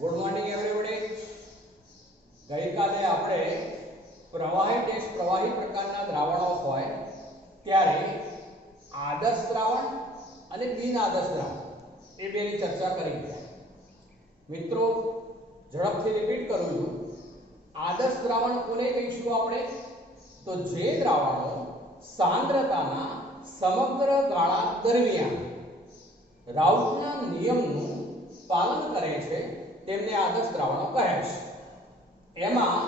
Good morning everybody. ગઈકાલે આપણે પ્રવાહી પ્રકારના દ્રાવણો હોય ત્યારે આદર્શ દ્રાવણ અને બિન આદર્શ દ્રાવણ એ બેની ચર્ચા કરી. મિત્રો ઝડપથી રિપીટ કરું છું. આદર્શ દ્રાવણ કોને કહીશું આપણે? તો જે દ્રાવણો સાંદ્રતાના સમગ્ર ગાળા દરમિયાન રાઉટના નિયમનું પાલન કરે છે તેમને આદર્શ દ્રાવણો કહે છે. એમાં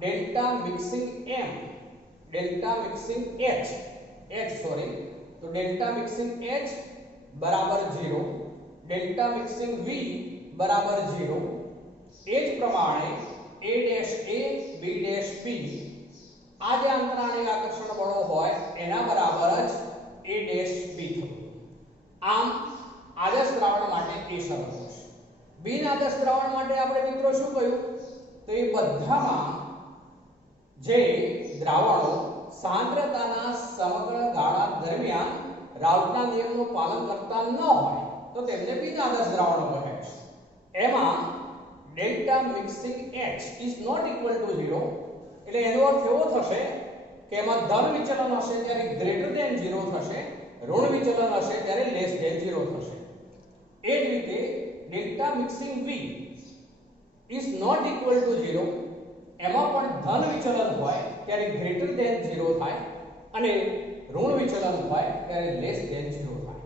delta mixing M, delta mixing H તો ડેલ્ટા મિક્સિંગ H બરાબર 0, ડેલ્ટા મિક્સિંગ V બરાબર 0, એ જ પ્રમાણે A' B' P આ જે અંતરાણીય આકર્ષણ બળો હોય એના બરાબર જ A' P થયું. આમ આદર્શ દ્રાવણ માટે એ શરતો છે. બિન આદર્શ દ્રાવણ માટે આપણે મિત્રો શું કહ્યું? તો એ બધામાં જે દ્રાવણો સાંદ્રતાના સમગ્ર ગાળા દરમિયાન રાઉટના નિયમનું પાલન કરતા ન હોય તો તેમને બિન આદર્શ દ્રાવણો કહે છે. એમાં delta mixing H is not equal to 0, એટલે એનો અર્થ એવો થશે કે એમાં ધન વિચલન હશે ત્યારે ગ્રેટર ધેન 0 થશે, ઋણ વિચલન હશે ત્યારે લેસ ધેન 0 થશે. એ જ રીતે delta mixing V is not equal to 0, એમાં પણ ધન વિચલન હોય ત્યારે ગ્રેટર ધેન 0 થાય અને ઋણ વિચલન હોય ત્યારે લેસ ધેન 0 થાય.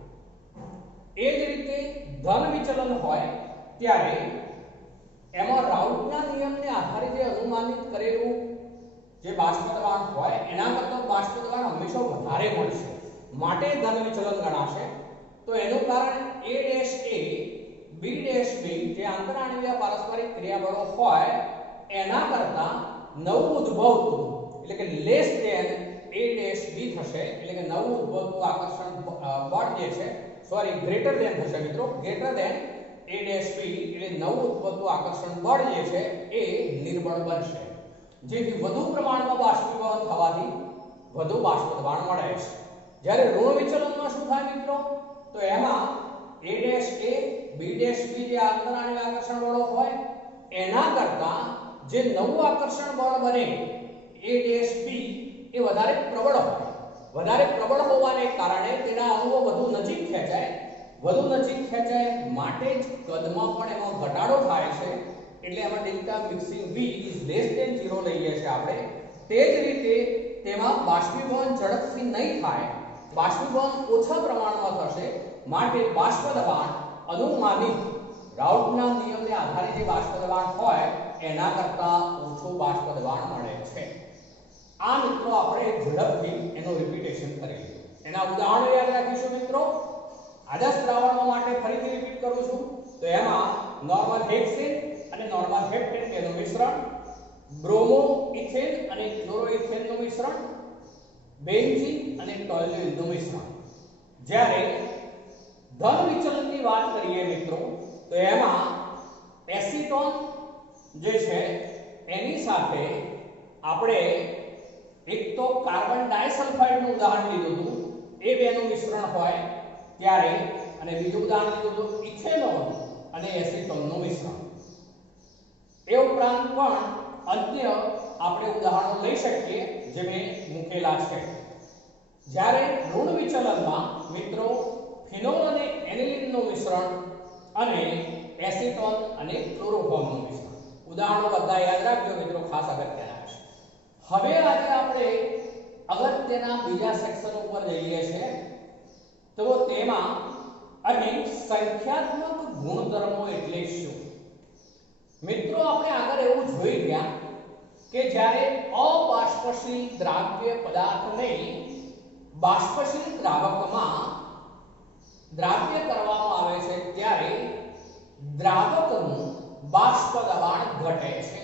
એ જ રીતે ધન વિચલન હોય ત્યારે એમાં રાઉટના નિયમને આધારે જે અનુમાનિત કરેલું જે બાષ્પ દબાણ હોય એના કરતાં બાષ્પ દબાણ હંમેશા વધારે મળશે, માટે ધન વિચલન ગણાશે. તો એનું કારણ A' B' જે આંતરાણવીય પારસ્પરિક ક્રિયાબળો હોય એના કરતાં નવું ઉદ્ભવતું એટલે કે લેસ ધેન A' B થશે, એટલે કે નવું ઉદ્ભવતું આકર્ષણ બળ જે છે ગ્રેટર ધેન થશે મિત્રો, ગ્રેટર ધેન A' B એટલે નવું ઉદ્ભવતું આકર્ષણ બળ જે છે એ નિર્બળ બનશે, જેથી વધુ પ્રમાણમાં બાષ્પીભવન થવાથી વધુ બાષ્પ દબાણ મળે છે. જ્યારે ઋણ વિચલનમાં શું થાય મિત્રો? તો એમાં A' B' જે આંતરાણવીય આકર્ષણ બળો હોય એના કરતાં જે નવું આકર્ષણ બળ બને A' B એ વધારે પ્રબળ હોય. વધારે પ્રબળ હોવાને કારણે તેના અણુઓ વધુ નજીક ખેંચાય માટે જ કદમાં પણ એમાં ઘટાડો થાય છે. એટલે એમાં delta mixing V is less than 0 લઈએ છીએ આપણે. તે જ રીતે તેમાં બાષ્પીભવન ઝડપથી નહીં થાય, બાષ્પીભવન ઓછા પ્રમાણમાં થશે, માટે બાષ્પ દબાણ અનુમાનિત રાઉટના નિયમને આધારે જે બાષ્પ દબાણ હોય એના કરતાં ઓછું બાષ્પ દબાણ મળે છે. આ મિત્રો આપણે ઝડપથી એનો રિપીટેશન કરીએ. એના ઉદાહરણો યાદ રાખીશું મિત્રો. આદર્શ દ્રાવણો માટે ફરીથી રિપીટ કરું છું. તો એમાં નોર્મલ હેક્સેન અને નોર્મલ હેપ્ટેન તેનું મિશ્રણ, બ્રોમો ઇથેન અને ક્લોરો ઇથેનનું મિશ્રણ, બેન્ઝીન અને ટોલ્યુઇનનું મિશ્રણ. જ્યારે ધન વિચલનની વાત કરીએ મિત્રો તો એમાં એસીટોન જે છે એની સાથે આપણે એક તો કાર્બન ડાયસલ્ફાઇડનું ઉદાહરણ લીધું હતું, એ બેનું મિશ્રણ હોય ત્યારે, અને બીજું ઉદાહરણ લીધું હતું ઇથેનોલ અને એસીટોનનું મિશ્રણ. એ ઉપરાંત પણ અન્ય આપણે ઉદાહરણો લઈ શકીએ જે મેં મૂકેલા છે. જ્યારે ઋણ વિચલનમાં મિત્રો ફિનોલ અને એનિલીનનું મિશ્રણ અને એસીટોન અને ક્લોરોફોર્મનું મિશ્રણ. ઉદાહરણો બધા યાદ રાખજો મિત્રો, ખાસ અગત્યના છે. હવે આજે આપણે અગત્યના બીજા સેક્શન ઉપર જઈએ છીએ. તો તેમાં અહીં સંખ્યાત્મક ગુણધર્મો એટલે શું? મિત્રો આપણે આગળ એવું જોઈ ગયા કે જ્યારે અબાષ્પશીલ દ્રાવ્ય પદાર્થને બાષ્પશીલ દ્રાવકમાં દ્રાવ્ય કરવામાં આવે છે ત્યારે દ્રાવકનું બાષ્પ દબાણ ઘટે છે.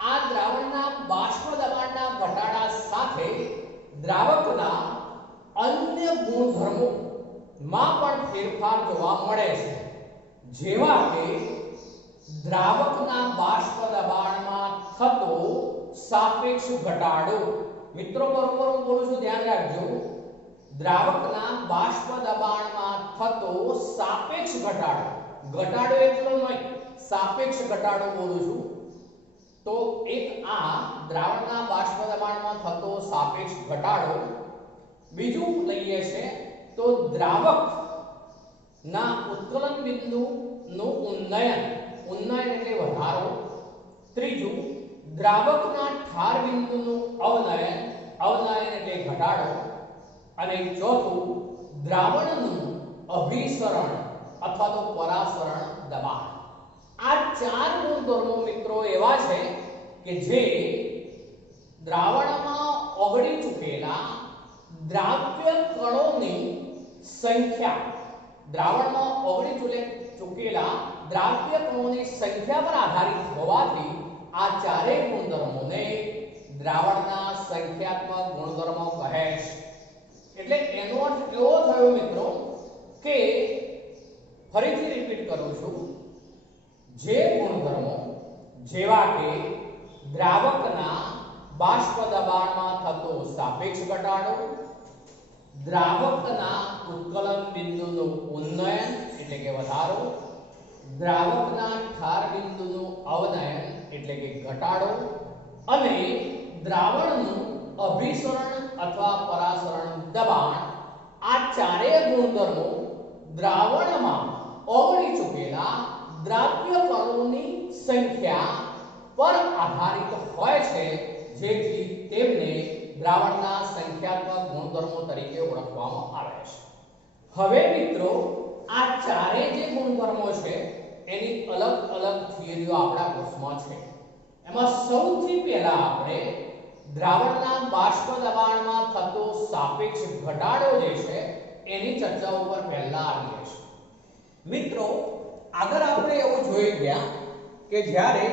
આ દ્રાવણના બાષ્પ દબાણના ઘટાડા સાથે દ્રાવકના અન્ય ગુણધર્મોમાં પણ ફેરફાર જોવા મળે છે, જેવા કે દ્રાવકના બાષ્પ દબાણમાં થતો સાપેક્ષ ઘટાડો. મિત્રો બરોબર હું બોલું છું, ધ્યાન રાખજો. દ્રાવકના બાષ્પ દબાણમાં થતો સાપેક્ષ ઘટાડો, ઘટાડો એટલો નહીં, સાપેક્ષ ઘટાડો બોલું છું તો એક આ દ્રાવણના બાષ્પ દબાણમાં થતો સાપેક્ષ ઘટાડો, બીજું લઈએ છે તો દ્રાવક ના ઉત્કલન બિંદુનું ઉન્નયન એટલે વધારો, ત્રીજું દ્રાવકના ઠાર બિંદુનું અવનયન એટલે ઘટાડો, અને ચોથું દ્રાવણનું અભિસરણ અથવા તો પરાસરણ દબાણ. આ ચાર ગુણધર્મો મિત્રો એવા છે કે જે દ્રાવણમાં ઓગળી ચૂકેલા દ્રાવ્ય કણોની સંખ્યા, દ્રાવણમાં ઓગળી ચૂકેલા દ્રાવ્ય કણોની સંખ્યા પર આધારિત હોવાથી આ ચારેય ગુણધર્મોને દ્રાવણના સંખ્યાત્મક ગુણધર્મો કહે છે. એટલે એનો અર્થ એવો થયો મિત્રો કે ફરીથી રિપીટ કરું છું, જે ગુણધર્મો જેવા કે દ્રાવકના બાષ્પ દબાણમાં થતો સાપેક્ષ ઘટાડો, દ્રાવકના ઉત્કલન બિંદુનું ઉન્નયન એટલે કે વધારો, દ્રાવકના ઠાર બિંદુનું અવનયન એટલે કે ઘટાડો, અને દ્રાવણનું અભિસરણ અથવા પરાસરણ દબાણ, આ ચારેય ગુણધર્મો દ્રાવણમાં ઓગળી ચૂકેલા દ્રાવ્ય કણોની સંખ્યા પર આધારિત હોય છે, જેથી તેમને દ્રાવણના સંખ્યાત્મક ગુણધર્મો તરીકે ઓળખવામાં આવે છે. હવે મિત્રો આ ચારેય જે ગુણધર્મો છે એની અલગ અલગ થિયરીઓ આપણા કોર્સમાં છે. એમાં સૌથી પહેલા આપણે દ્રાવણના બાષ્પ દબાણમાં થતો સાપેક્ષ ઘટાડો જે છે એની ચર્ચા ઉપર પહેલા આવીએ છીએ. મિત્રો આગળ આપણે એવું જોઈ ગયા કે જ્યારે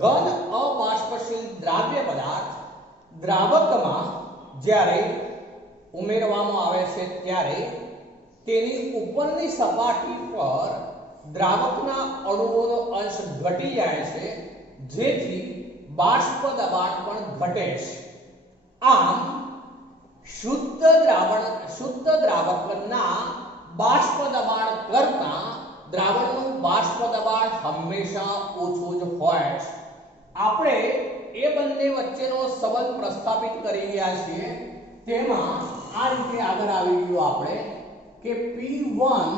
ઘન અબાષ્પશીલ દ્રાવ્ય પદાર્થ દ્રાવકમાં જ્યારે ઉમેરવામાં આવે છે ત્યારે તેની ઉપરની સપાટી પર દ્રાવકના અણુઓનો અંશ ઘટી જાય છે, જેથી બાષ્પ દબાણ પણ ઘટે છે. આમ શુદ્ધ દ્રાવકના બાષ્પ દબાણ કરતા દ્રાવણનું બાષ્પ દબાણ હંમેશા ઓછું જ હોય છે. આપણે એ બંને વચ્ચેનો સંબંધ પ્રસ્થાપિત કરી ગયા છીએ. તેમાં આ રીતે આગળ આવી ગયું આપણે કે P1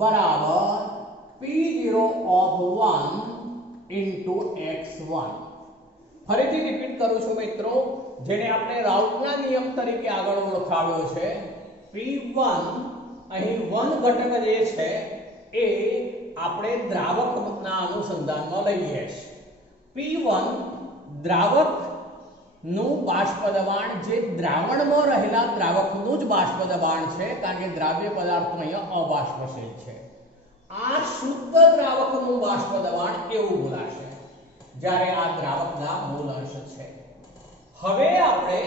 બરાબર P0 of 1 into x1. ફરીથી રિપીટ કરું છું મિત્રો, જેને આપણે રાઉટના નિયમ તરીકે આગળ ઓળખાવ્યો છે. P1 અહીં 1 ઘટક જે છે એ આપણે દ્રાવકના અનુસંધાનમાં લઈએ છીએ. P1 દ્રાવકનું બાષ્પ દબાણ, જે દ્રાવણમાં રહેલા દ્રાવકનું જ બાષ્પ દબાણ છે, કારણ કે દ્રાવ્ય પદાર્થ અહીંયા અબાષ્પશીલ છે. આ શુદ્ધ દ્રાવકનું બાષ્પ દબાણ એવું બોલાશે જ્યારે આ દ્રાવકના મૂળ અંશ છે. હવે આપણે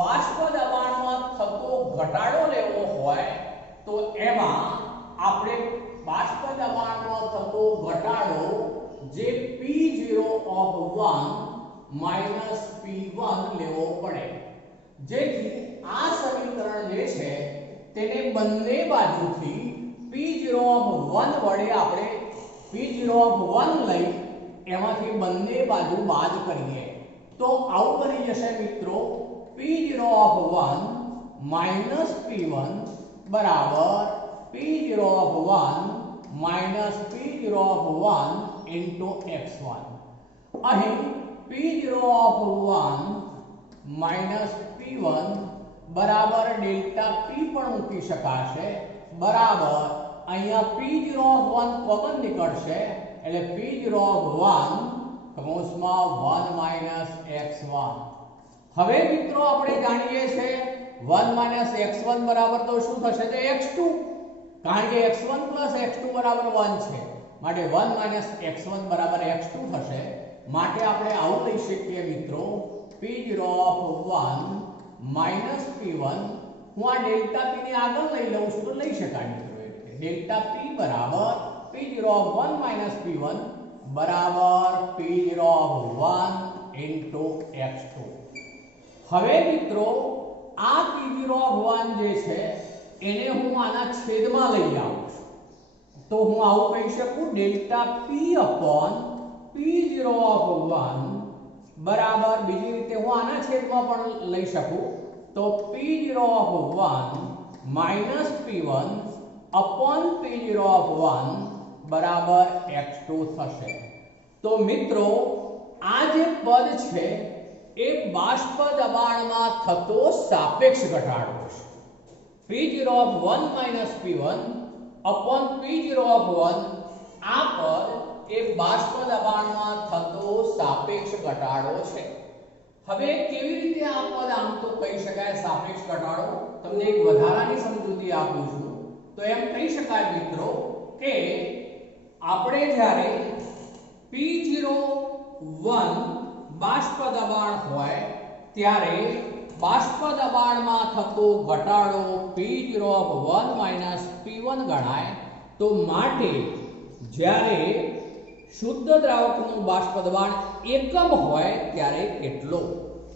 બાષ્પ દબાણમાં થતો ઘટાડો લેવો હોય તો એમાં આપણે બાષ્પ દબાણમાં થતો ઘટાડો જે P0 of 1 minus P1 લેવો પડે, જેથી આ સમીકરણ જે છે તેને બંને બાજુથી P0 of 1 વડે આપણે P0 of 1 લઈ એમાંથી બંને બાજુ બાદ કરીએ તો આવું બની જશે મિત્રો P0 of 1 minus P1 બરાબર P0 of 1 minus P0 of 1 into x1. અહીં P0 of 1 minus P1 બરાબર ડેલ્ટા P પણ મૂકી શકાશે, બરાબર અહીંયા P0 of 1 કોમન નીકળશે એટલે P0 of 1 કૌંસમાં 1 minus x1. હવે મિત્રો આપણે જાણીએ છીએ 1 minus x1 બરાબર તો શું થશે તો x2, કારણ કે x1 plus x2 બરાબર 1 છે, માટે 1 minus x1 બરાબર x2 થશે. માટે આપણે આવું લઈ શકીએ મિત્રો P0 of 1 minus P1. હું આ ડેલ્ટા P ને આગળ લઈ લઉં છું તો લઈ શકાય મિત્રો, એટલે ડેલ્ટા P બરાબર P0 of 1 minus P1 બરાબર P0 of 1 into x2. હવે મિત્રો આ P0 of 1 જે છે એને હું આના છેદમાં લઈ આવું છું તો હું આવું કહી શકું delta P upon P0 of 1 બરાબર બીજી રીતે હું આના છેદમાં પણ લઈ શકું તો P0 of 1 minus P1 upon P0 of 1 બરાબર x2 થશે। તો મિત્રો આ જે પદ છે એ બાષ્પ દબાણમાં થતો સાપેક્ષ ઘટાડો છે। P0 of 1 minus P1 upon P0 of 1 આ પદ એ બાષ્પ દબાણમાં થતો સાપેક્ષ ઘટાડો છે। હવે કેવી રીતે આ પદ આમ તો કહી શકાય સાપેક્ષ ઘટાડો, તમને એક વધારાની સમજૂતી આપું છું। તો એમ કહી શકાય મિત્રો કે આપણે જ્યારે P01 બાષ્પ દબાણ હોય ત્યારે બાષ્પ દબાણમાં થતો ઘટાડો P01 માઈનસ P1 ગણાય। તો માટે જ્યારે શુદ્ધ દ્રાવકનું બાષ્પ દબાણ એકમ હોય ત્યારે કેટલો?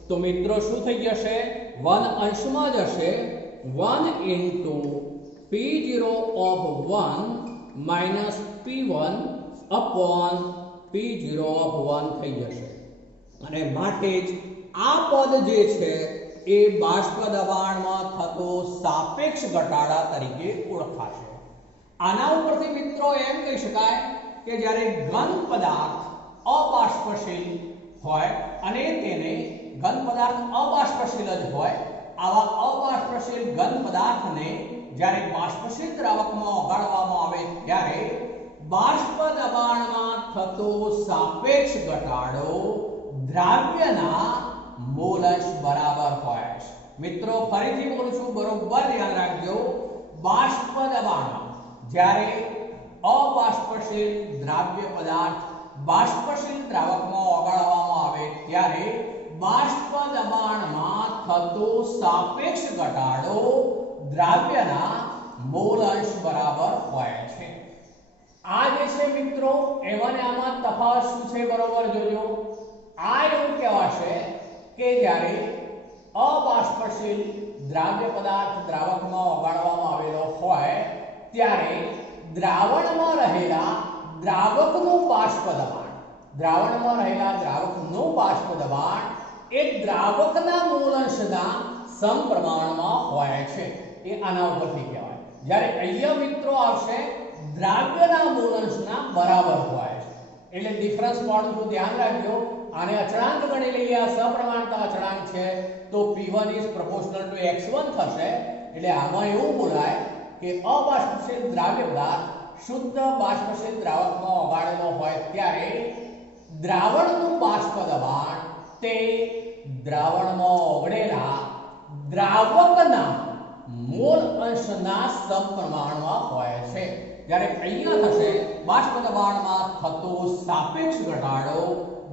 તો મિત્રો શું થઈ જશે? 1 અંશમાં જશે 1 into P0 of 1 minus P1 upon P0 of 1 થઈ જશે અને માટે જ આ પદ જે છે એ બાષ્પ દબાણમાં થતો સાપેક્ષ ઘટાડા તરીકે ઓળખાશે। આના ઉપરથી મિત્રો એમ કહી શકાય કે જ્યારે ઘન પદાર્થ અબાષ્પશીલ હોય અને તેને ઘન પદાર્થ અબાષ્પશીલ જ હોય આવા અબાષ્પશીલ ઘન પદાર્થને જ્યારે બાષ્પશીલ દ્રાવકમાં ઓગાળવામાં આવે ત્યારે બાષ્પ દબાણમાં થતો સાપેક્ષ ઘટાડો દ્રાવ્યના મોલશ બરાબર હોય છે। મિત્રો ફરીથી બોલું છું, બરોબર ધ્યાન રાખજો। બાષ્પ દબાણમાં જ્યારે અબાષ્પશીલ દ્રાવ્ય પદાર્થ બાષ્પશીલ દ્રાવકમાં ઓગાળવામાં આવે ત્યારે બાષ્પ દબાણમાં થતો સાપેક્ષ ઘટાડો દ્રાવ્યના મોલ અંશ બરાબર હોય છે। આ જે છે મિત્રો એમાં આમાં તફાવત શું છે બરોબર જોજો। આ એવું કહેવાશે કે જ્યારે અબાષ્પશીલ દ્રાવ્ય પદાર્થ દ્રાવકમાં ઓગાળવામાં આવેલો હોય ત્યારે દ્રાવણમાં રહેલા દ્રાવકનું બાષ્પ દબાણ એ દ્રાવકના મૂલાંશના સમપ્રમાણમાં હોય છે। એ આના ઉપરથી કહેવાય। જ્યારે અહીંયા મિત્રો આવશે દ્રાવ્યના મૂલાંશના બરાબર હોય છે એટલે ડિફરન્સ પાડું તો ધ્યાન રાખજો। આને અચળાંક ગણી લઈએ, આ સપ્રમાણતા અચળાંક છે તો P1 is proportional to x1 થશે। એટલે આમાં એવું બોલાય કે અબાષ્પશીલ દ્રાવ્ય પદાર્થ શુદ્ધ બાષ્પશીલ દ્રાવકમાં ઓગાળેલો હોય ત્યારે દ્રાવણનું બાષ્પ દબાણ તે દ્રાવણમાં ઓગળેલા દ્રાવકના મોલ અંશના સમપ્રમાણમાં હોય છે। જ્યારે અહીંયા થશે બાષ્પ દબાણમાં થતો સાપેક્ષ ઘટાડો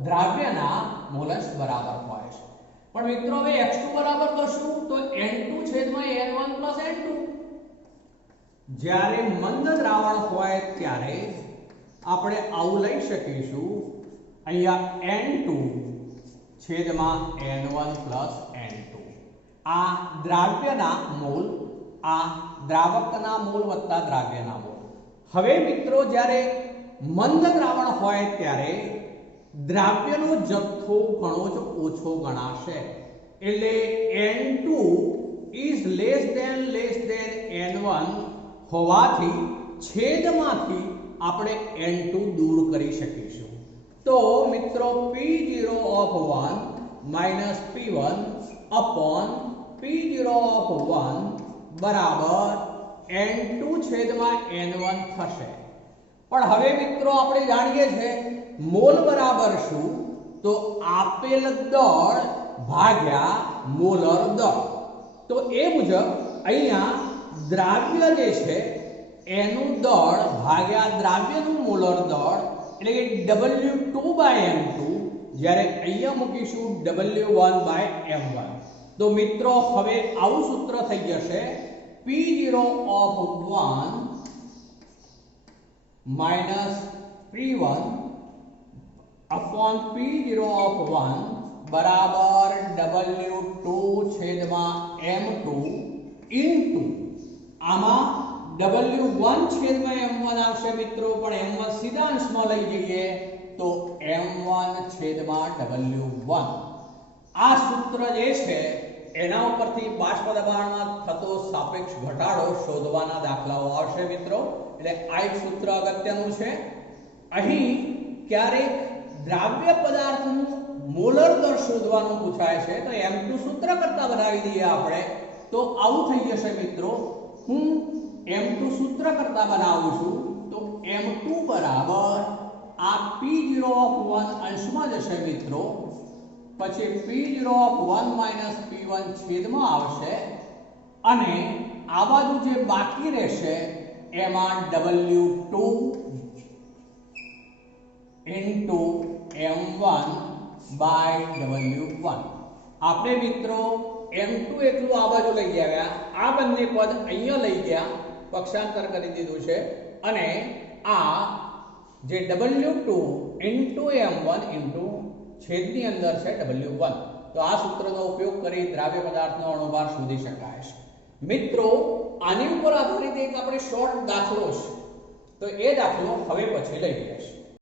દ્રાવ્યના મોલ અંશ બરાબર હોય છે। પણ મિત્રો હવે x2 બરાબર કરશું તો n2 છેદમાં n1 plus n2। જ્યારે મંદ દ્રાવણ હોય ત્યારે આપણે આવું લઈ શકીશું અહીંયા n2 છેદમાં n1 plus n2। આ દ્રાવ્યના મોલ, આ દ્રાવકના મોલ વત્તા દ્રાવ્યના મોલ। હવે મિત્રો જ્યારે મંદ દ્રાવણ હોય ત્યારે દ્રાવ્યનો જથ્થો ઘણો જ ઓછો ગણાશે એટલે n2 is less than n1 હોવાથી છેદમાંથી આપણે n2 દૂર કરી શકીશું। તો મિત્રો P0 of 1 minus P1 upon P0 of 1 બરાબર n2 છેદમાં n1 થશે। પણ હવે મિત્રો આપણે જાણીએ છીએ મોલ બરાબર શું? તો આપેલ દળ ભાગ્યા મોલર દળ। તો એ મુજબ અહીંયા દ્રાવ્ય જે છે એનું દળ ભાગ્યા દ્રાવ્યનું મોલર દળ એટલે કે W2/m2 જ્યારે અહીંયા મૂકીશું W1/m1। તો મિત્રો હવે આવું સૂત્ર થઈ જશે P0 of 1 minus P1 upon P0 of 1 બરાબર W2 છેદમાં m2 into આમાં W1 છેદમાં M1 આવશે મિત્રો, પણ M1 સીધા અંશમાં લઈ જઈએ તો M1 છેદમાં W1. આ સૂત્ર જે છે એના ઉપરથી બાષ્પ દબાણમાં થતો સાપેક્ષ ઘટાડો શોધવાના દાખલાઓ આવશે મિત્રો. એટલે આ એક સૂત્ર અગત્યનું છે. અહીં ક્યારેક દ્રાવ્ય પદાર્થનું મોલર દર શોધવાનું પૂછાય છે તો M2 સૂત્ર કરતા બનાવી દઈએ આપણે તો આવું થઈ જશે મિત્રો. હું M2 સૂત્ર કરતા બનાવું છું તો M2 બરાબર આ P0 અંશમાં જશે મિત્રો, પછી P0 P1 છેદમાં આવશે અને આ બાજુ જે બાકી રહેશે એમાં W2 into M1 by W1. આપણે મિત્રો M2 એટલું આ બાજુ લઈ આવ્યા, આ બંને પદ અહીંયા લઈ ગયા, પક્ષાંતર કરી દીધું છે અને આ જે W2 into M1 into છેદની અંદર છે W1. તો આ સૂત્રનો ઉપયોગ કરી દ્રાવ્ય પદાર્થનો અણુભાર શોધી શકાય છે. મિત્રો આની ઉપર આધારિત એક આપણે શોર્ટ દાખલો છે તો એ દાખલો હવે પછી લઈ લઈશું.